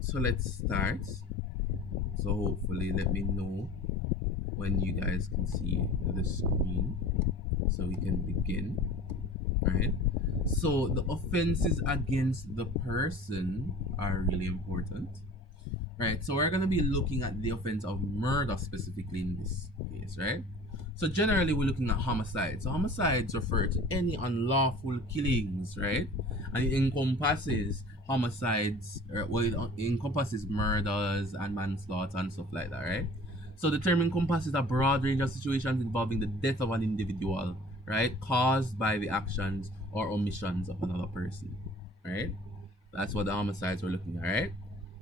So let's start. So hopefully let me know when you guys can see the screen so we can begin. Right? So the offenses against the person are really important. Right, so we're gonna be looking at the offense of murder specifically in this case, right? So generally we're looking at homicides. So homicides refer to any unlawful killings, right? And it encompasses homicides, well, it encompasses murders and manslaughter and stuff like that, right? So the term encompasses a broad range of situations involving the death of an individual, right? Caused by the actions or omissions of another person, right? That's what the homicides we're looking at, right?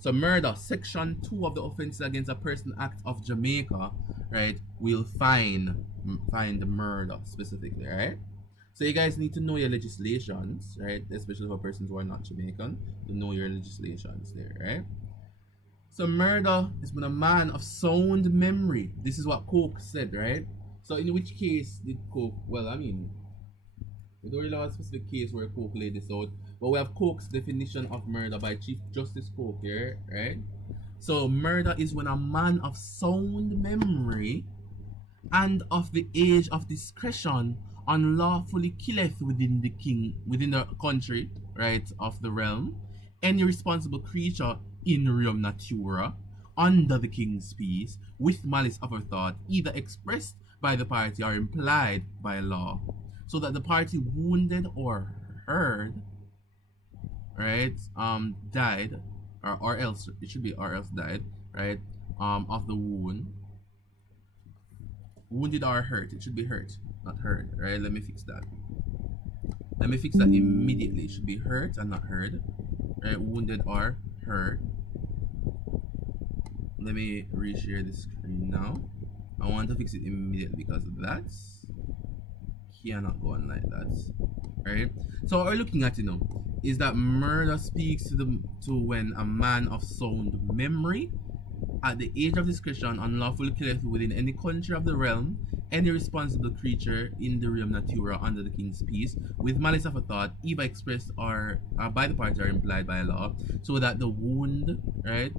So murder, section 2 of the Offenses Against a Person Act of Jamaica, right, will find murder specifically, right? So you guys need to know your legislations, right? Especially for persons who are not Jamaican, to know your legislations there, right? So murder is when a man of sound memory. This is what Coke said, right? So in which case did Coke? Well, I mean, we don't really have a specific case where Coke laid this out, but we have Coke's definition of murder by Chief Justice Coke here, right? So murder is when a man of sound memory and of the age of discretion unlawfully killeth within the country, right, of the realm, any responsible creature in reum natura under the king's peace with malice aforethought, either expressed by the party or implied by law, so that the party wounded or hurt, right, died, or else it should be or else died, right, of the wounded or hurt. It should be hurt, not heard, right? Let me fix that. Let me fix that immediately. It should be hurt and not heard, right? Wounded or hurt. Let me reshare the screen now. I want to fix it immediately because that's cannot go on like that, right? So what we're looking at, is that murder speaks to when a man of sound memory at the age of discretion unlawfully killeth within any country of the realm any responsible creature in the reum natura under the king's peace with malice aforethought, either expressed or by the party or implied by law, so that the wound, right,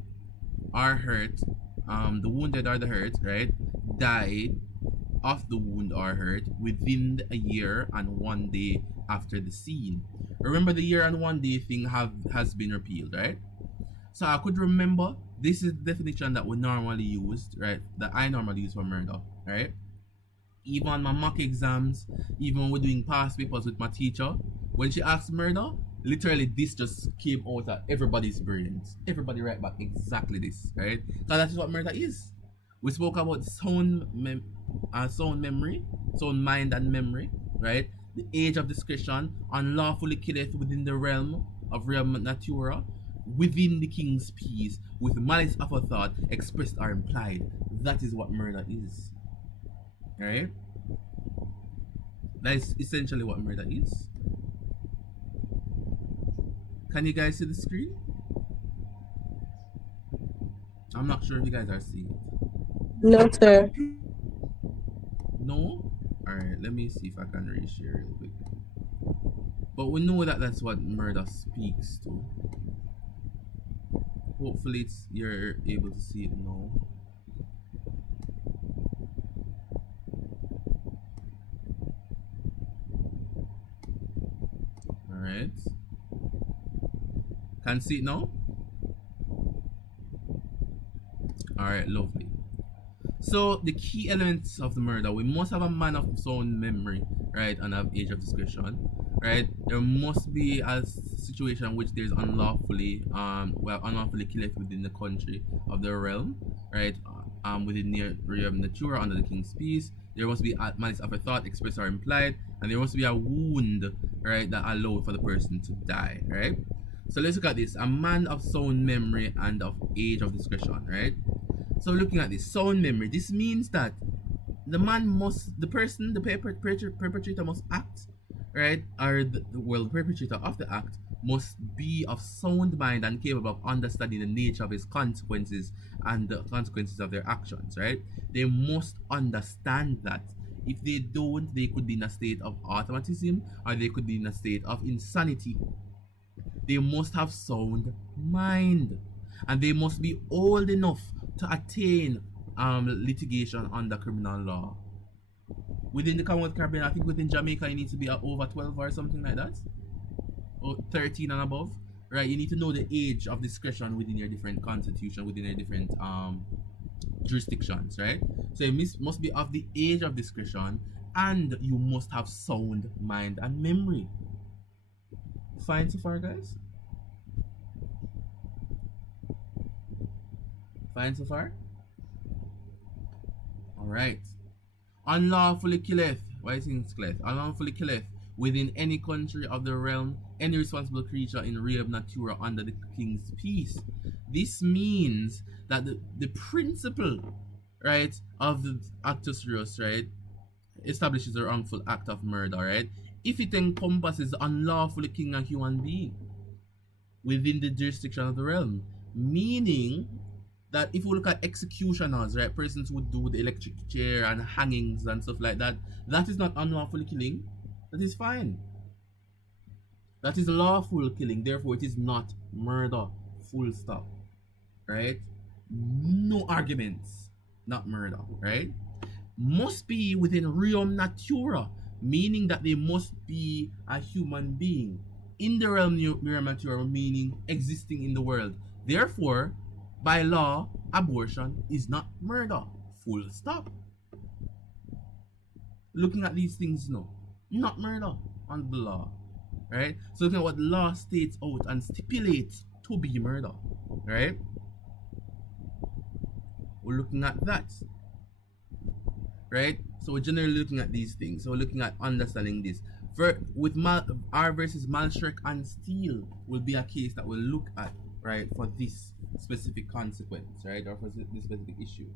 are hurt, the wounded or the hurt, right, died of the wound or hurt within a year and 1 day after the scene. Remember, the year and 1 day thing has been repealed, right? So I could remember this is the definition that we normally used, right? That I normally use for murder, right? Even on my mock exams, even when we're doing past papers with my teacher, when she asked murder, literally this just came out of everybody's brains. Everybody write back exactly this, right? Because that is what murder is. We spoke about sound memory, sound mind and memory, right? The age of discretion, unlawfully killeth within the realm of reum natura, within the king's peace, with malice aforethought, expressed or implied. That is what murder is. Right? That is essentially what murder is. Can you guys see the screen? I'm not sure if you guys are seeing it. No, sir. No? Alright, let me see if I can reshare real quick. But we know that that's what murder speaks to. Hopefully you're able to see it now. Alright. Can see it now? Alright, lovely. So the key elements of the murder, we must have a man of sound memory, right, and have age of discretion, right? There must be a situation in which there's unlawfully killed within the country of the realm, right? Within the reum natura under the king's peace. There must be malice aforethought, expressed or implied, and there must be a wound, right, that allowed for the person to die, right? So let's look at this: a man of sound memory and of age of discretion, right? So looking at this sound memory, this means that the perpetrator must act, right? Or the perpetrator of the act must be of sound mind and capable of understanding the nature of his consequences and the consequences of their actions, right? They must understand that. If they don't, they could be in a state of automatism or they could be in a state of insanity. They must have sound mind. and they must be old enough to attain litigation under criminal law. Within the Commonwealth Caribbean, I think within Jamaica, you need to be over 12 or something like that, or 13 and above, right? You need to know the age of discretion within your different constitution, within your different jurisdictions, right? So you must be of the age of discretion, and you must have sound mind and memory. Fine so far, guys? Fine so far? Alright. Unlawfully killeth. Why is it killeth? Unlawfully killeth within any country of the realm any responsible creature in re natura under the king's peace. This means that the principle, right, of the actus reus, right, establishes a wrongful act of murder, right? If it encompasses unlawfully killing a human being within the jurisdiction of the realm, meaning that if we look at executioners, right, persons who do the electric chair and hangings and stuff like that, that is not unlawfully killing. That is fine. That is lawful killing. Therefore, it is not murder. Full stop. Right? No arguments. Not murder. Right? Must be within reum natura, meaning that they must be a human being. In the realm reum natura, meaning existing in the world. Therefore, by law, abortion is not murder. Full stop. Looking at these things, no, not murder under the law, right? So looking at what law states out and stipulates to be murder, right? We're looking at that, right? So we're generally looking at these things. So we're looking at understanding this. With R versus Malshrek and Steele will be a case that we'll look at, right, for this specific consequence, right, or for this specific issue,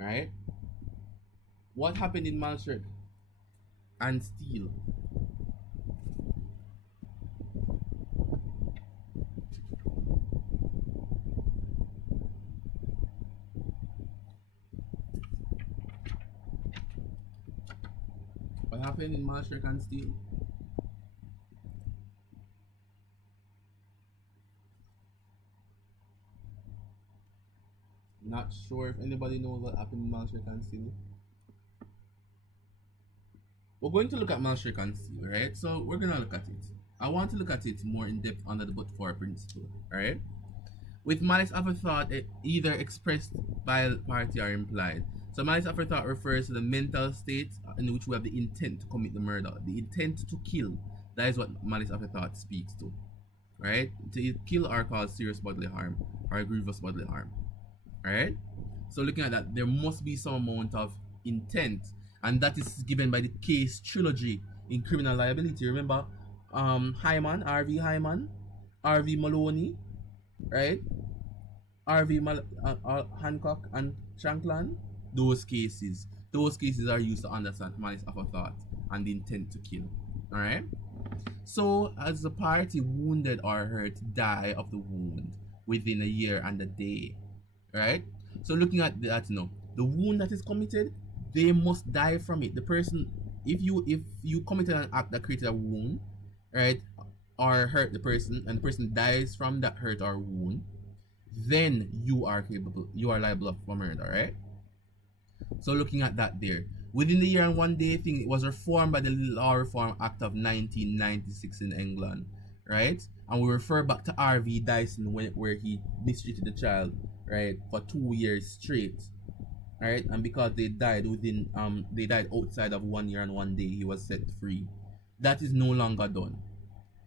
right? What happened in Malshrek and Steele? What happened in Malshrek and Steele? Not sure if anybody knows what happened in Malshrek and Steele. We're going to look at Malshrek and Steele, right? So we're gonna look at it. I want to look at it more in depth under the but for principle, alright? With malice aforethought, either expressed by a party or implied. So malice aforethought refers to the mental state in which we have the intent to commit the murder, the intent to kill. That is what malice aforethought speaks to, right? To kill or cause serious bodily harm or grievous bodily harm, alright? So looking at that, there must be some amount of intent, and that is given by the case trilogy in criminal liability. Remember, Hyman, R.V. Hyman, R.V. Maloney, right? R.V. Hancock and Shankland. Those cases are used to understand malice aforethought and the intent to kill. All right. So, as the party wounded or hurt die of the wound within a year and a day, right? So, looking at that, the wound that is committed, they must die from it. The person, if you committed an act that created a wound, right, or hurt the person, and the person dies from that hurt or wound, then you are liable for murder, right? So looking at that there, within the year and 1 day thing, it was reformed by the Law Reform Act of 1996 in England, right? And we refer back to R.V. Dyson where he mistreated the child, right, for 2 years straight, right? And because they died outside of 1 year and 1 day, he was set free. That is no longer done.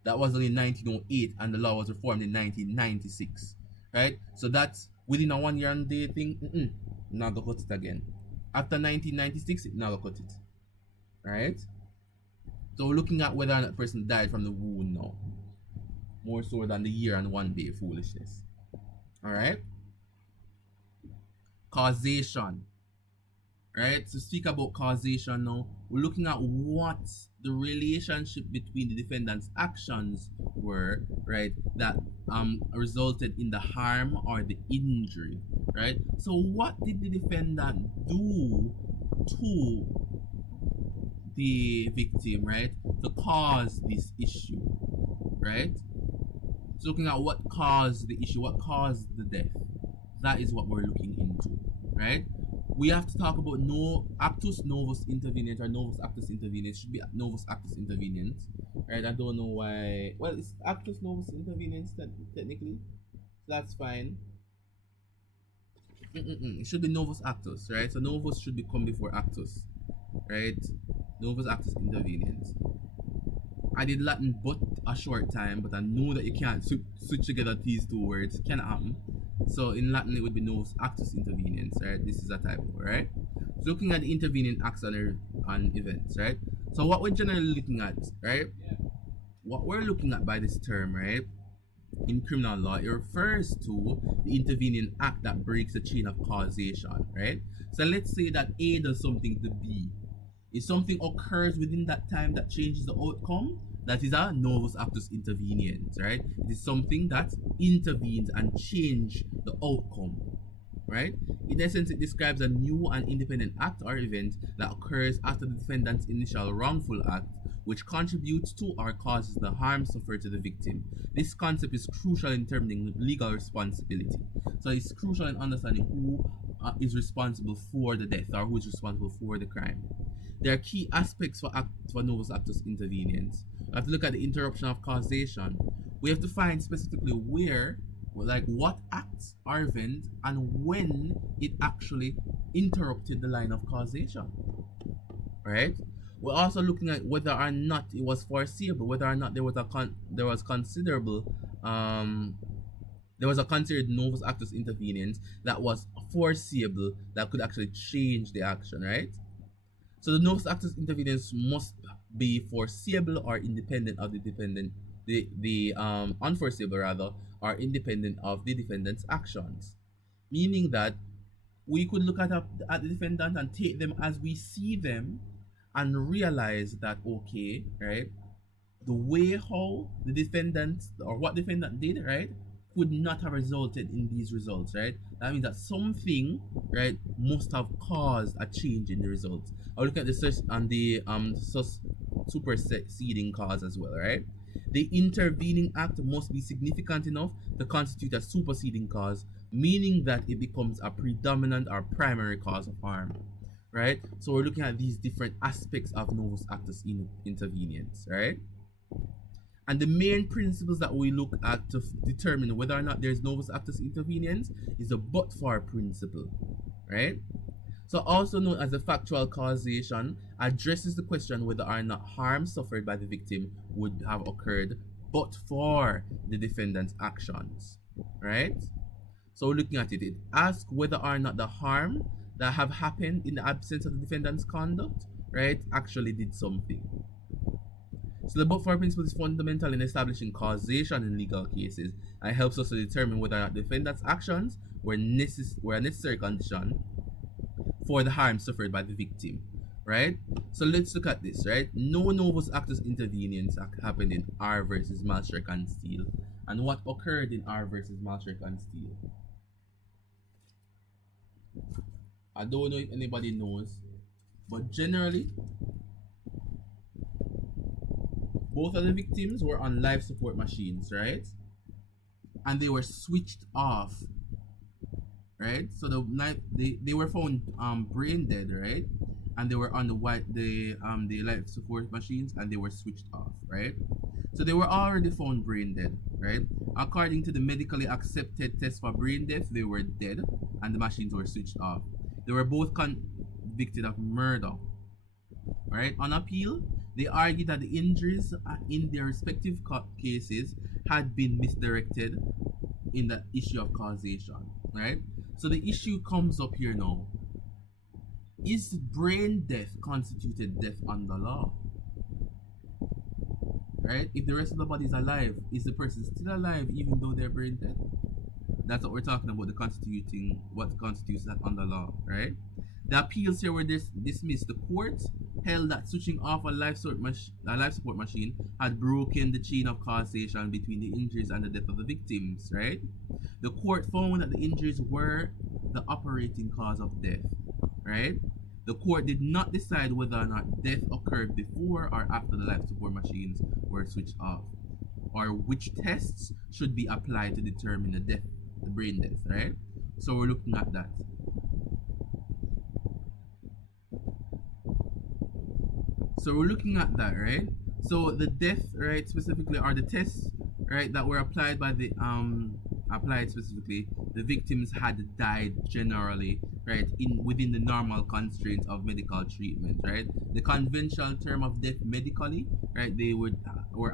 That was only 1908, and the law was reformed in 1996, right? So that's within a 1 year and day thing. Now go cut it again. After 1996, it now cut it, right? So we're looking at whether or not the person died from the wound now, more so than the year and 1 day foolishness. All right. Causation. Right, to speak about causation now, we're looking at what the relationship between the defendant's actions were, right, that resulted in the harm or the injury, right? So what did the defendant do to the victim, right, to cause this issue, right? So looking at what caused the issue, what caused the death. That is what we're looking into, right? We have to talk about no actus novus intervenient or novus actus intervenient. Should be novus actus intervenient, right? I don't know why. Well, it's actus novus intervenient technically. That's fine. It should be novus actus, right? So novus should come before actus, right? Novus actus intervenient. I did Latin but a short time, but I know that you can't switch together these two words. It cannot happen. So in Latin it would be novus actus interveniens, right? This is a typo, right? So looking at the intervening acts on events, right? So what we're generally looking at, right? What we're looking at by this term, right? In criminal law, it refers to the intervening act that breaks the chain of causation, right? So let's say that A does something to B. If something occurs within that time that changes the outcome, that is a novus actus interveniens, right? It is something that intervenes and change the outcome, right? In essence, it describes a new and independent act or event that occurs after the defendant's initial wrongful act, which contributes to or causes the harm suffered to the victim. This concept is crucial in determining legal responsibility. So it's crucial in understanding who is responsible for the death or who is responsible for the crime. There are key aspects for novus actus interveniens. We have to look at the interruption of causation. We have to find specifically where, like what act or event and when it actually interrupted the line of causation, right? We're also looking at whether or not it was foreseeable, whether or not there was a considered novus actus interveniens that was foreseeable that could actually change the action, right? So the novus actus interveniens must be foreseeable or independent of the unforeseeable rather, or independent of the defendant's actions. Meaning that we could look at the defendant and take them as we see them and realize that, okay, right, the way how the defendant or what defendant did, right, could not have resulted in these results, right? That means that something, right, must have caused a change in the results. I'll look at the superseding cause as well, right? The intervening act must be significant enough to constitute a superseding cause, meaning that it becomes a predominant or primary cause of harm, right? So we're looking at these different aspects of novus actus interveniens, right? And the main principles that we look at to determine whether or not there's novus actus interveniens is the but-for principle, right? So also known as the factual causation, addresses the question whether or not harm suffered by the victim would have occurred but for the defendant's actions, right? So looking at it, it asks whether or not the harm that have happened in the absence of the defendant's conduct, right, actually did something. So the but-for principle is fundamental in establishing causation in legal cases and helps us to determine whether or not the defendant's actions were a necessary condition for the harm suffered by the victim, right? So let's look at this, right? No novus actus interveniens happened in R versus Malshirk and Steele. And what occurred in R versus Malshirk and Steele? I don't know if anybody knows, but generally, both of the victims were on life support machines, right? And they were switched off, right? So they were found brain dead, right? And they were on the life support machines and they were switched off, right? So they were already found brain dead, right? According to the medically accepted test for brain death, they were dead and the machines were switched off. They were both convicted of murder, right? On appeal, they argued that the injuries in their respective cases had been misdirected in the issue of causation, right? So the issue comes up here now. Is brain death constituted death under law? Right? If the rest of the body is alive, is the person still alive even though they're brain dead? That's what we're talking about, what constitutes that under law, right? The appeals here were dismissed. The court held that switching off a life support machine had broken the chain of causation between the injuries and the death of the victims, right? The court found that the injuries were the operating cause of death, right? The court did not decide whether or not death occurred before or after the life support machines were switched off. or which tests should be applied to determine the brain death, right? So we're looking at that. So we're looking at that, right? So the death, right, specifically, are the tests, right, that were applied specifically. The victims had died generally, right, in within the normal constraints of medical treatment, right? The conventional term of death medically, right, they were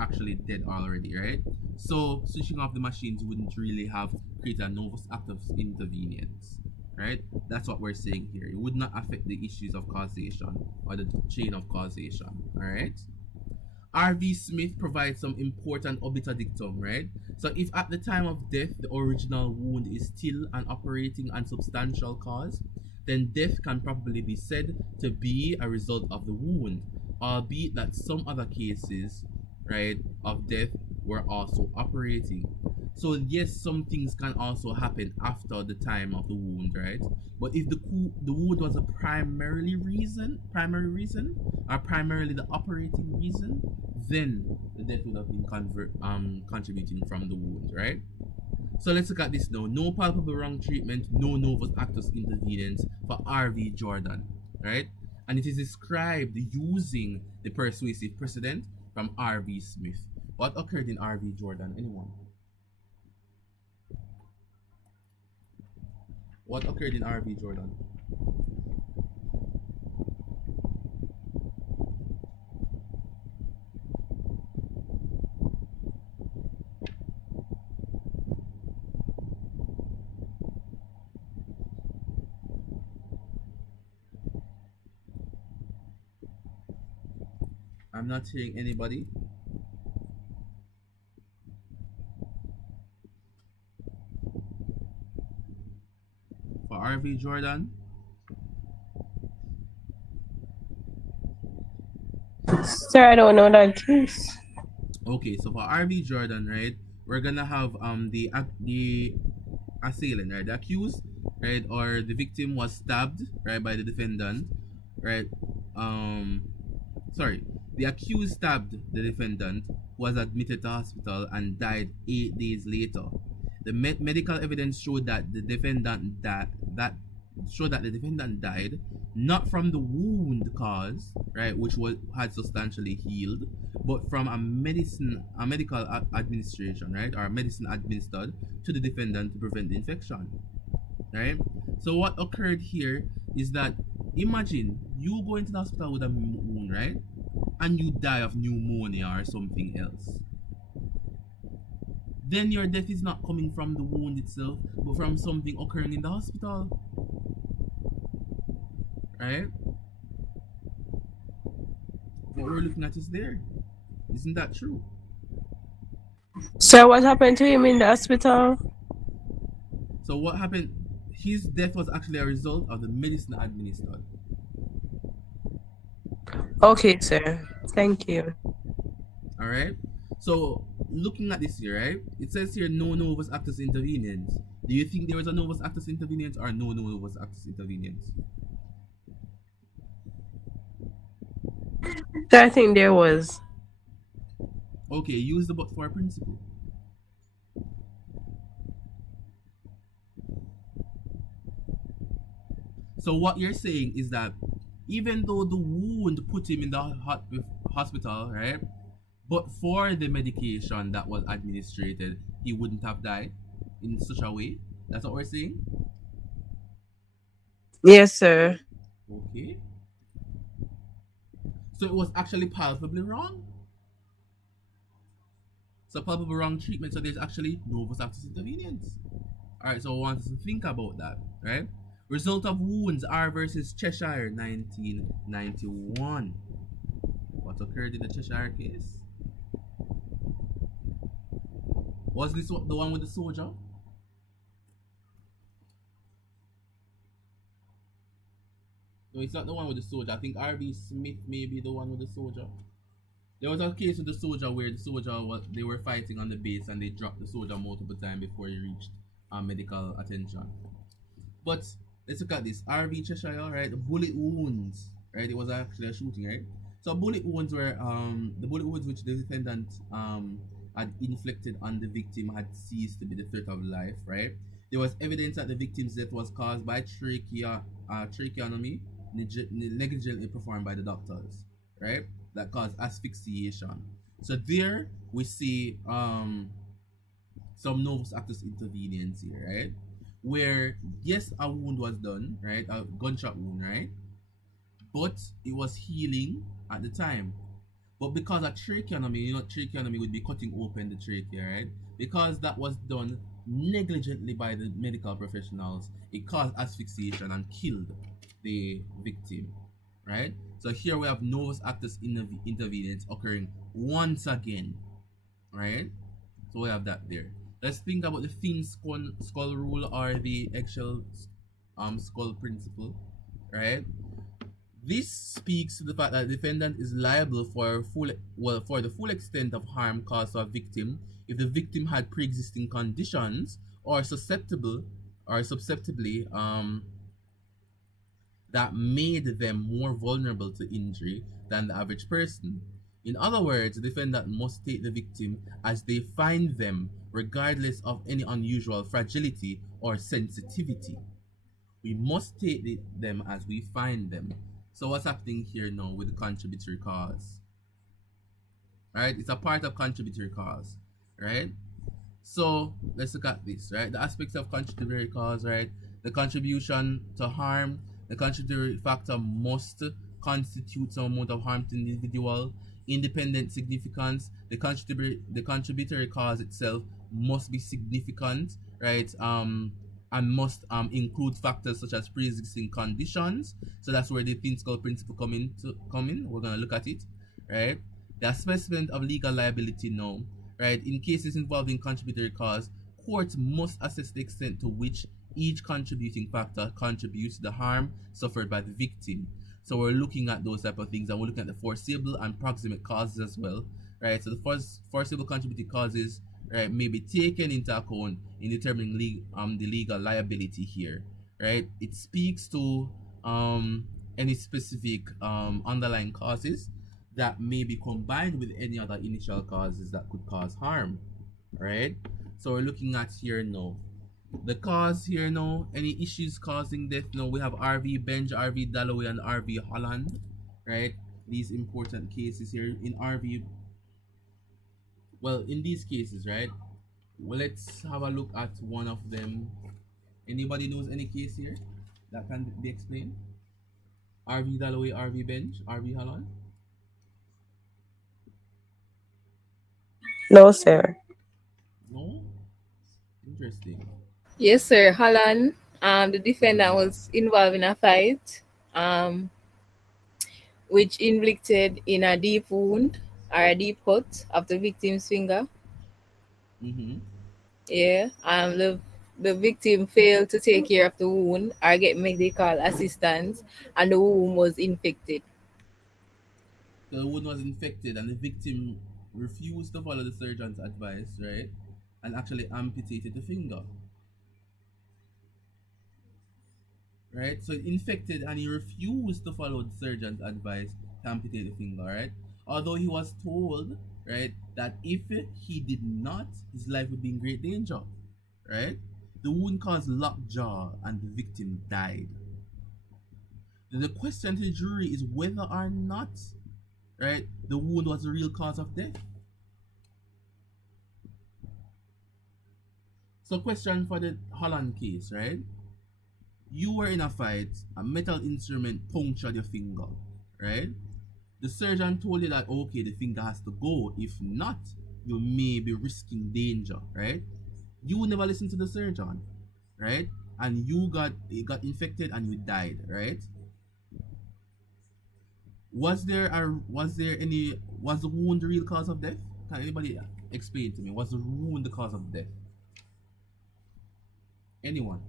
actually dead already, right? So switching off the machines wouldn't really have created a novus actus intervenience, right? That's what we're saying here. It would not affect the issues of causation or the chain of causation, all right? R.V. Smith provides some important obiter dictum, right? So if at the time of death the original wound is still an operating and substantial cause, then death can probably be said to be a result of the wound, albeit that some other cases, right, of death were also operating. So yes, some things can also happen after the time of the wound, right? But if the wound was a primary reason, or primarily the operating reason, then the death would have been contributing from the wound, right? So let's look at this now. No palpable wrong treatment, no novus actus intervenence for R.V. Jordan, right? And it is described using the persuasive precedent from R.V. Smith. What occurred in R.V. Jordan? Anyone? What occurred in R.V. Jordan? I'm not hearing anybody. For R.V. Jordan? Sir, I don't know that case. Okay, so for R.V. Jordan, right, we're gonna have the assailant, right, the accused, right, or the victim was stabbed, right, by the defendant, right. Sorry, the accused stabbed the defendant, who was admitted to hospital and died 8 days later. The medical evidence showed that the defendant died not from the wound cause, right, which was had substantially healed, but from a medical administration, right, or medicine administered to the defendant to prevent the infection, right? So what occurred here is that, imagine you go into the hospital with a wound, right, and you die of pneumonia or something else. Then your death is not coming from the wound itself, but from something occurring in the hospital, right? What we're looking at is there. Isn't that true? Sir, what happened to him in the hospital? So what happened? His death was actually a result of the medicine administered. Okay, sir. Thank you. All right. So looking at this here, right? It says here no novus actus interveniens. Do you think there was a novus actus interveniens or no novus actus interveniens? So I think there was. Okay, use the but for principle. So what you're saying is that even though the wound put him in the hospital, right? But for the medication that was administered, he wouldn't have died in such a way. That's what we're saying. Yes, sir. Okay. So it was actually palpably wrong. So palpably wrong treatment. So there's actually novus actus intervenience. All right. So I want us to think about that, right? Result of wounds R versus Cheshire, 1991. What occurred in the Cheshire case? Was this the one with the soldier? No, it's not the one with the soldier. I think R.V. Smith may be the one with the soldier. There was a case with the soldier where the soldier they were fighting on the base and they dropped the soldier multiple times before he reached medical attention. But let's look at this. R.V. Cheshire, right? The bullet wounds, right? It was actually a shooting, right? So bullet wounds were the bullet wounds which the defendant had inflicted on the victim had ceased to be the threat of life, right? There was evidence that the victim's death was caused by tracheotomy negligently performed by the doctors, right? That caused asphyxiation. So there we see some novus actus intervenience here, right? Where yes, a wound was done, right? A gunshot wound, right? But it was healing at the time. But because of tracheotomy, tracheotomy would be cutting open the trachea, right? Because that was done negligently by the medical professionals, it caused asphyxiation and killed the victim, right? So here we have novus actus intervenience occurring once again, right? So we have that there. Let's think about the thin skull rule or the eggshell skull principle, right? This speaks to the fact that the defendant is liable for the full extent of harm caused to a victim if the victim had pre-existing conditions or susceptibly that made them more vulnerable to injury than the average person. In other words, the defendant must take the victim as they find them, regardless of any unusual fragility or sensitivity. We must take them as we find them. So what's happening here now with the contributory cause? Right? It's a part of contributory cause, right? So let's look at this, right? The aspects of contributory cause, right? The contribution to harm, the contributory factor must constitute some amount of harm to the individual. Independent significance, the contributory cause itself must be significant, right? And must include factors such as pre-existing conditions. So that's where the thin skull principle come in. We're gonna look at it, right? The assessment of legal liability now, right? In cases involving contributory cause, courts must assess the extent to which each contributing factor contributes to the harm suffered by the victim. So we're looking at those type of things, and we're looking at the foreseeable and proximate causes as well, right? So the foreseeable contributing causes, right, may be taken into account in determining the legal liability here, right? It speaks to any specific underlying causes that may be combined with any other initial causes that could cause harm, right? So we're looking at here now. The cause here now, any issues causing death now, we have RV Benj, RV Dalloway, and RV Holland, right? These important cases here in RV, well, in these cases, right? Well, let's have a look at one of them. Anybody knows any case here that can be explained? RV Dalloway, RV Benj, RV Holland? No, sir. No? Interesting. Yes, sir. Holland, the defendant Mm-hmm. was involved in a fight, um, which inflicted in a deep wound or a deep cut of the victim's finger. Mm-hmm. Yeah. The victim failed to take care of the wound or get medical assistance, and the wound was infected. So the wound was infected and the victim refused to follow the surgeon's advice, right? And actually amputated the finger, right? So it infected and he refused to follow the surgeon's advice to amputate the finger, right? Although he was told, right, that if he did not, his life would be in great danger, right? The wound caused lockjaw and the victim died. The question to the jury is whether or not, right, the wound was the real cause of death. So, question for the Holland case, right? You were in a fight, a metal instrument punctured your finger, right? The surgeon told you that okay, the finger has to go. If not, you may be risking danger, right? You never listened to the surgeon, right? And it got infected and you died, right? Was the wound the real cause of death? Can anybody explain to me? Was the wound the cause of death? Anyone?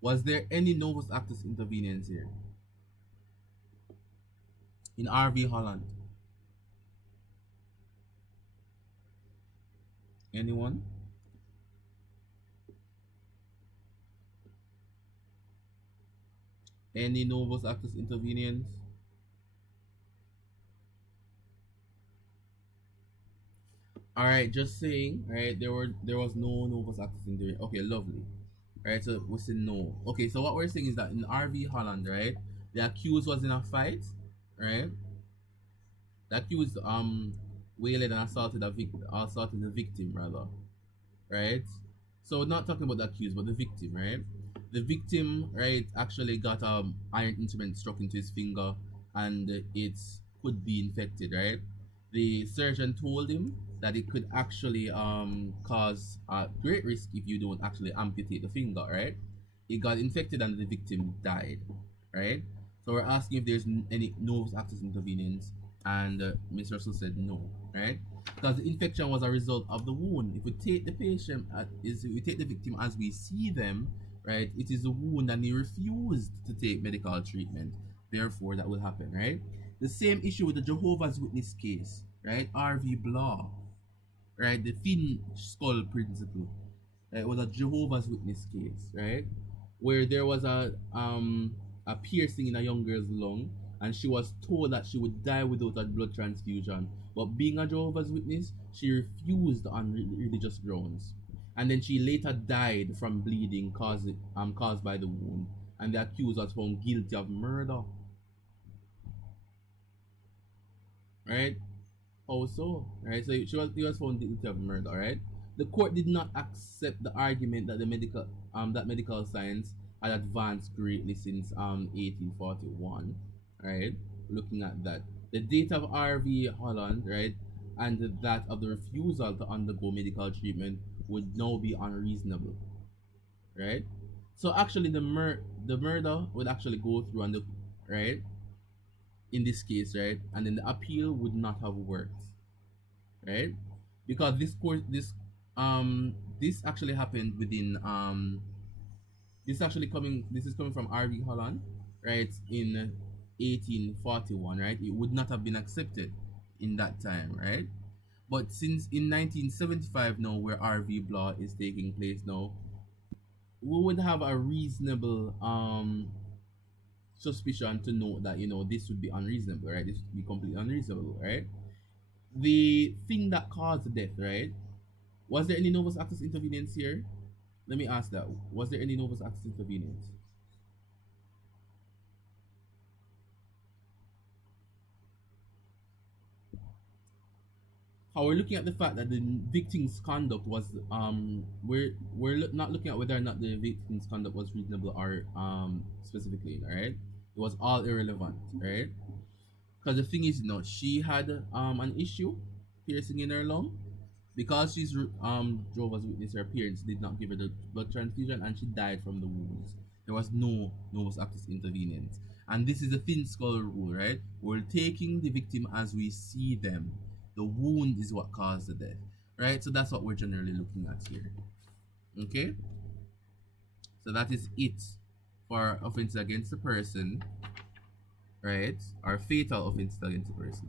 Was there any novus actus intervenience here in RV Holland? Anyone? Any novus actus intervenience? All right, just saying. Right, there was no novus actus in there. Okay, lovely. Right, so we say no. Okay, so what we're saying is that in RV Holland, right, the accused was in a fight, right? The accused waylaid and assaulted the victim rather, right? So not talking about the accused, but the victim, right? The victim, right, actually got iron instrument struck into his finger, and it could be infected, right? The surgeon told him that it could actually cause great risk if you don't actually amputate the finger, right? It got infected and the victim died, right? So we're asking if there's any novus actus inconvenience, and Mr. Russell said no, right? Because the infection was a result of the wound. If we take the patient, if we take the victim as we see them, right, it is a wound and he refused to take medical treatment. Therefore, that will happen, right? The same issue with the Jehovah's Witness case, right? R.V. Blah, right? The thin skull principle. It was a Jehovah's Witness case, right? Where there was a piercing in a young girl's lung, and she was told that she would die without a blood transfusion. But being a Jehovah's Witness, she refused on religious grounds, and then she later died from bleeding caused by the wound. And the accused was found guilty of murder, right? Also, right? So he was found guilty of murder, right? The court did not accept the argument that medical science had advanced greatly since 1841, right? Looking at that, the date of R.V. Holland, right, and that of the refusal to undergo medical treatment would now be unreasonable, right? So actually, the murder would actually go through and the right in this case, right, and then the appeal would not have worked, right? Because this actually happened within this is coming from R.V. Holland, right, in 1841, right? It would not have been accepted in that time, right? But since in 1975 now, where R.V. Law is taking place now, we would have a reasonable suspicion to know that this would be unreasonable, right? This would be completely unreasonable, right? The thing that caused the death, right? Was there any novus actus intervenience here? Let me ask that. Was there any novus actus intervenience? How we're looking at the fact that the victim's conduct was we're not looking at whether or not the victim's conduct was reasonable or specifically, right? It was all irrelevant, right? Because the thing is, she had an issue piercing in her lung, because she's Jehovah's Witness. Her parents did not give her the blood transfusion, and she died from the wounds. There was no novus actus intervenience, and this is the thin skull rule, right? We're taking the victim as we see them. The wound is what caused the death, right? So that's what we're generally looking at here. Okay, so that is it for offense against the person, right? Or fatal offense against the person.